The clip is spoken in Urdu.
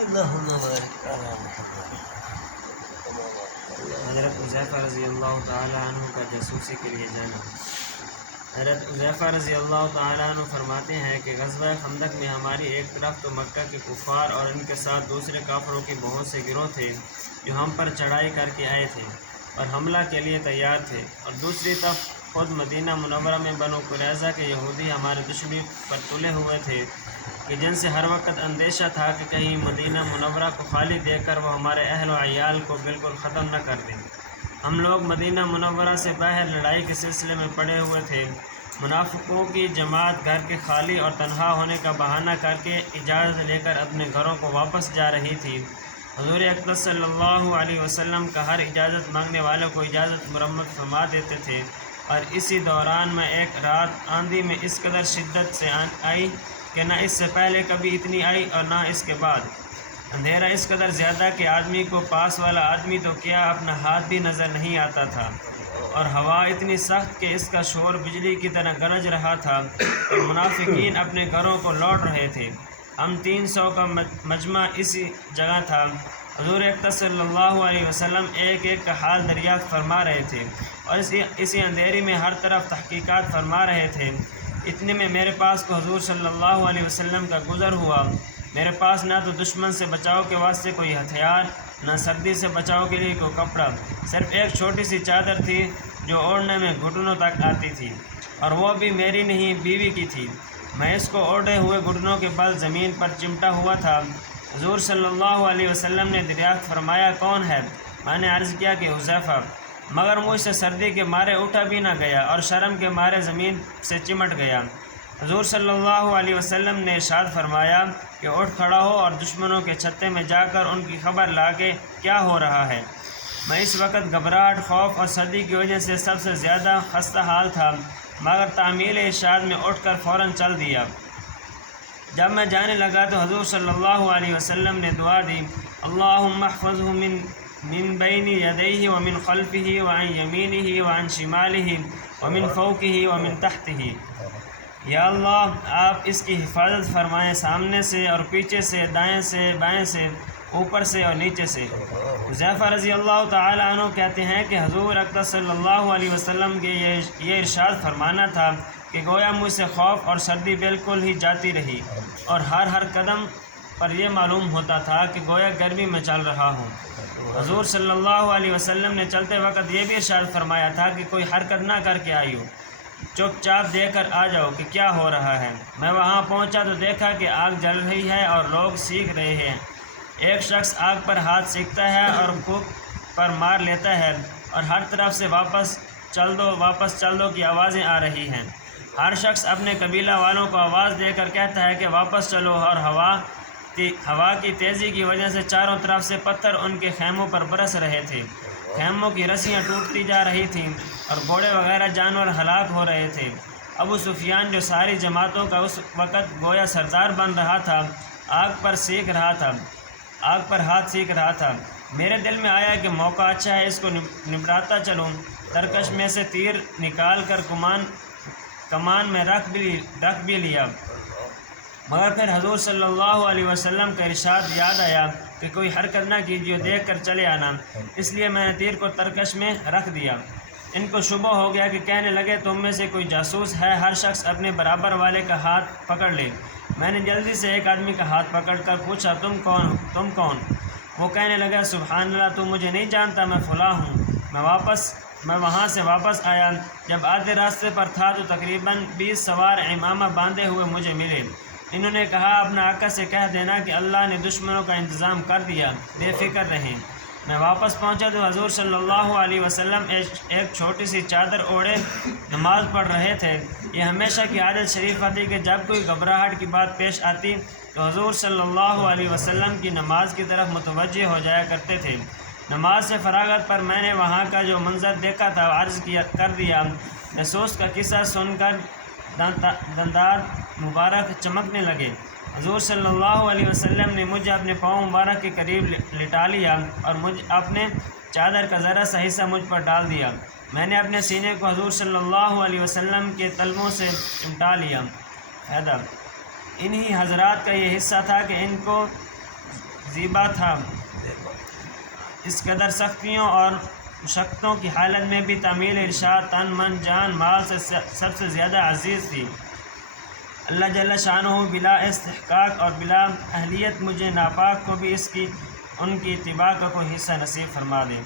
حضرت حذیفہ رضی اللہ تعالیٰ عنہ کا جاسوسی کے لیے جانا۔ حضرت حذیفہ رضی اللہ تعالیٰ عنہ فرماتے ہیں کہ غزوہ خندق میں ہماری ایک طرف تو مکہ کے کفار اور ان کے ساتھ دوسرے کافروں کے بہت سے گروہ تھے جو ہم پر چڑھائی کر کے آئے تھے اور حملہ کے لیے تیار تھے، اور دوسری طرف خود مدینہ منورہ میں بنو قریظہ کے یہودی ہمارے دشمنی پر تلے ہوئے تھے کہ جن سے ہر وقت اندیشہ تھا کہ کہیں مدینہ منورہ کو خالی دے کر وہ ہمارے اہل و عیال کو بالکل ختم نہ کر دیں۔ ہم لوگ مدینہ منورہ سے باہر لڑائی کے سلسلے میں پڑے ہوئے تھے۔ منافقوں کی جماعت گھر کے خالی اور تنہا ہونے کا بہانہ کر کے اجازت لے کر اپنے گھروں کو واپس جا رہی تھی۔ حضور اقدس صلی اللہ علیہ وسلم کا ہر اجازت مانگنے والوں کو اجازت مرمت فرما دیتے تھے، اور اسی دوران میں ایک رات آندھی میں اس قدر شدت سے آئی کہ نہ اس سے پہلے کبھی اتنی آئی اور نہ اس کے بعد۔ اندھیرا اس قدر زیادہ کہ آدمی کو پاس والا آدمی تو کیا اپنا ہاتھ بھی نظر نہیں آتا تھا، اور ہوا اتنی سخت کہ اس کا شور بجلی کی طرح گرج رہا تھا، اور منافقین اپنے گھروں کو لوٹ رہے تھے۔ ہم 300 کا مجمع اسی جگہ تھا۔ حضور اقدس صلی اللہ علیہ وسلم ایک ایک کا حال دریافت فرما رہے تھے اور اسی اندھیری میں ہر طرف تحقیقات فرما رہے تھے۔ اتنے میں میرے پاس کو حضور صلی اللہ علیہ وسلم کا گزر ہوا۔ میرے پاس نہ تو دشمن سے بچاؤ کے واسطے کوئی ہتھیار، نہ سردی سے بچاؤ کے لیے کوئی کپڑا، صرف ایک چھوٹی سی چادر تھی جو اوڑھنے میں گھٹنوں تک آتی تھی، اور وہ بھی میری نہیں بیوی کی تھی۔ میں اس کو اوڑھے ہوئے گھٹنوں کے بل زمین پر چمٹا ہوا تھا۔ حضور صلی اللہ علیہ وسلم نے دریافت فرمایا کون ہے؟ میں نے عرض کیا کہ حذیفہ، مگر مجھ سے سردی کے مارے اٹھا بھی نہ گیا اور شرم کے مارے زمین سے چمٹ گیا۔ حضور صلی اللہ علیہ وسلم نے ارشاد فرمایا کہ اٹھ کھڑا ہو اور دشمنوں کے چھتے میں جا کر ان کی خبر لا کہ کیا ہو رہا ہے۔ میں اس وقت گھبراہٹ، خوف اور سردی کی وجہ سے سب سے زیادہ خستہ حال تھا، مگر تعمیل ارشاد میں اٹھ کر فوراً چل دیا۔ جب میں جانے لگا تو حضور صلی اللہ علیہ وسلم نے دعا دی، اللہم احفظہ من بین یدیہ ومن خلفہ وعن یمینہ وعن شمالہ ومن فوقہ ومن تحتہ۔ یا اللہ، آپ اس کی حفاظت فرمائیں سامنے سے اور پیچھے سے، دائیں سے، بائیں سے، اوپر سے اور نیچے سے۔ حذیفہ رضی اللہ تعالیٰ عنہ کہتے ہیں کہ حضور اقدس صلی اللہ علیہ وسلم کے یہ ارشاد فرمانا تھا کہ گویا مجھ سے خوف اور سردی بالکل ہی جاتی رہی، اور ہر قدم پر یہ معلوم ہوتا تھا کہ گویا گرمی میں چل رہا ہوں۔ حضور صلی اللہ علیہ وسلم نے چلتے وقت یہ بھی ارشاد فرمایا تھا کہ کوئی حرکت نہ کر کے آئیو، چپ چاپ دیکھ کر آ جاؤ کہ کیا ہو رہا ہے۔ میں وہاں پہنچا تو دیکھا کہ آگ جل رہی ہے اور لوگ سیکھ رہے ہیں۔ ایک شخص آگ پر ہاتھ سینکتا ہے اور پھونک پر مار لیتا ہے، اور ہر طرف سے واپس چل دو کی آوازیں آ رہی ہیں۔ ہر شخص اپنے قبیلہ والوں کو آواز دے کر کہتا ہے کہ واپس چلو، اور ہوا کی تیزی کی وجہ سے چاروں طرف سے پتھر ان کے خیموں پر برس رہے تھے۔ خیموں کی رسیاں ٹوٹتی جا رہی تھیں اور گھوڑے وغیرہ جانور ہلاک ہو رہے تھے۔ ابو سفیان جو ساری جماعتوں کا اس وقت گویا سردار بن رہا تھا، آگ پر ہاتھ سینک رہا تھا۔ میرے دل میں آیا کہ موقع اچھا ہے، اس کو نپٹاتا چلوں۔ ترکش میں سے تیر نکال کر کمان میں رکھ بھی لیا، مگر پھر حضور صلی اللہ علیہ وسلم کا ارشاد یاد آیا کہ کوئی حرکت نہ کیجیے، دیکھ کر چلے آنا۔ اس لیے میں نے تیر کو ترکش میں رکھ دیا۔ ان کو شبہ ہو گیا کہ کہنے لگے تم میں سے کوئی جاسوس ہے، ہر شخص اپنے برابر والے کا ہاتھ پکڑ لے۔ میں نے جلدی سے ایک آدمی کا ہاتھ پکڑ کر پوچھا تم کون؟ وہ کہنے لگا سبحان اللہ، تو مجھے نہیں جانتا، میں فلاں ہوں۔ میں وہاں سے واپس آیا۔ جب آدھے راستے پر تھا تو تقریباً 20 سوار عمامہ باندھے ہوئے مجھے ملے۔ انہوں نے کہا اپنا آقا سے کہہ دینا کہ اللہ نے دشمنوں کا انتظام کر دیا، بے فکر رہیں۔ میں واپس پہنچا تو حضور صلی اللہ علیہ وسلم ایک چھوٹی سی چادر اوڑھے نماز پڑھ رہے تھے۔ یہ ہمیشہ کی عادت شریفہ تھی کہ جب کوئی گھبراہٹ کی بات پیش آتی تو حضور صلی اللہ علیہ وسلم کی نماز کی طرف متوجہ ہو جایا کرتے تھے۔ نماز سے فراغت پر میں نے وہاں کا جو منظر دیکھا تھا عرض کر دیا۔ جاسوس کا قصہ سن کر دندان مبارک چمکنے لگے۔ حضور صلی اللہ علیہ وسلم نے مجھے اپنے پاؤں مبارک کے قریب لٹا لیا اور اپنے چادر کا ذرا سا حصہ مجھ پر ڈال دیا۔ میں نے اپنے سینے کو حضور صلی اللہ علیہ وسلم کے تلووں سے چمٹا لیا۔ انہی حضرات کا یہ حصہ تھا کہ ان کو زیبا تھا، اس قدر سختیوں اور مشقتوں کی حالت میں بھی تعمیل ارشاد تن من جان مال سے سب سے زیادہ عزیز تھی۔ اللہ جل شانہ بلا استحقاق اور بلا اہلیت مجھے ناپاک کو بھی ان کی اتباع کا کوئی حصہ نصیب فرما دے۔